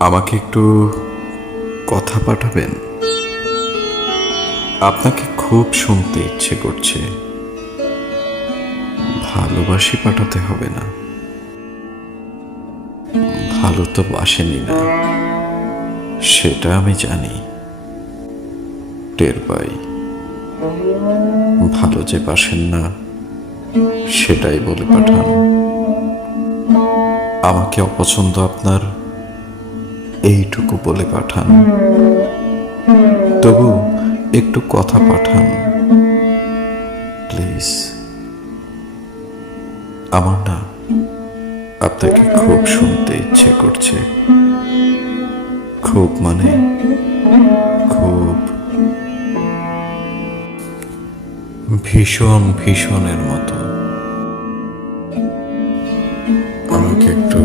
আমাকে একটু কথা পাঠাবেন? আপনাকে খুব শুনতে ইচ্ছে করছে। ভালোবাসি পাঠাতে হবে না, ভালো তো বাসেনি না, সেটা আমি জানি, টের পাই। ভালো যে বাসেন না সেটাই বলে পাঠান। আমাকে অপছন্দ আপনার এইটুকু বলে পাঠান। তবু একটু কথা পাঠান প্লিজ। আমার না আপনাকে খুব শুনতে ইচ্ছে করছে, খুব মানে খুব, ভীষণ ভীষণের মতো। আমাকে একটু